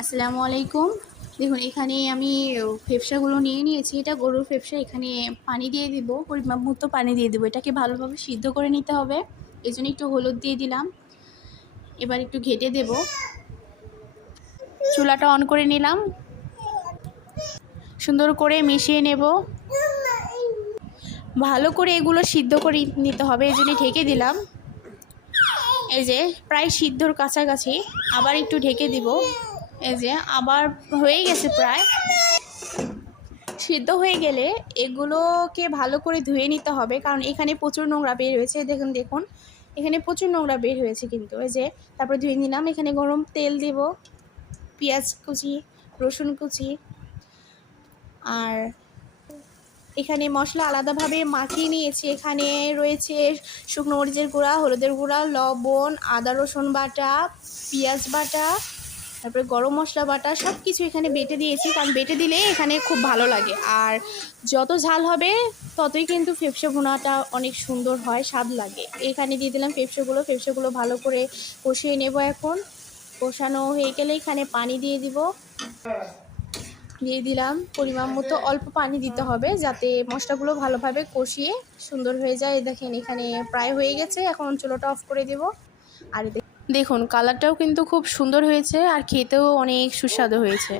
আসসালামু আলাইকুম। দেখুন এখানে আমি ফেফসাগুলো নিয়ে নিয়েছি। এটা গরুর ফেফসা। এখানে পানি দিয়ে দিব, পরিমাপ মতো পানি দিয়ে দেবো। এটাকে ভালোভাবে সিদ্ধ করে নিতে হবে। এজন্য একটু হলুদ দিয়ে দিলাম। এবার একটু ঘেটে দেব। চুলাটা অন করে নিলাম। সুন্দর করে মিশিয়ে নেব। ভালো করে এগুলো সিদ্ধ করে নিতে হবে, এই জন্য ঢেকে দিলাম। এই যে প্রায় সিদ্ধর কাছাকাছি। আবার একটু ঢেকে দিব। এই যে আবার হয়ে গেছে প্রায়। সিদ্ধ হয়ে গেলে এগুলোকে ভালো করে ধুয়ে নিতে হবে, কারণ এখানে প্রচুর নোংরা বের হয়েছে। দেখুন দেখুন এখানে প্রচুর নোংরা বের হয়েছে কিন্তু। এই যে তারপরে ধুয়ে নিলাম। এখানে গরম তেল দেব, পেঁয়াজ কুচি, রসুন কুচি, আর এখানে মশলা আলাদাভাবে মাখিয়ে নিয়েছি। এখানে রয়েছে শুকনো মরিচের গুঁড়া, হলুদের গুঁড়া, লবণ, আদা রসুন বাটা, পেঁয়াজ বাটা, তারপরে গরম মশলা বাটা, সব কিছু এখানে বেটে দিয়েছি, কারণ বেটে দিলে এখানে খুব ভালো লাগে। আর যত ঝাল হবে ততই কিন্তু ফেফসা ভুনাটা অনেক সুন্দর হয়, স্বাদ লাগে। এখানে দিয়ে দিলাম ফেফসাগুলো ভালো করে কষিয়ে নেব। এখন কষানো হয়ে গেলে এখানে পানি দিয়ে দিলাম পরিমাণ মতো। অল্প পানি দিতে হবে যাতে মশলাগুলো ভালোভাবে কষিয়ে সুন্দর হয়ে যায়। দেখেন এখানে প্রায় হয়ে গেছে। এখন চুলাটা অফ করে দেব। আর দেখুন কালারটাও কিন্তু খুব সুন্দর হয়েছে, আর খেতেও অনেক সুস্বাদু হয়েছে।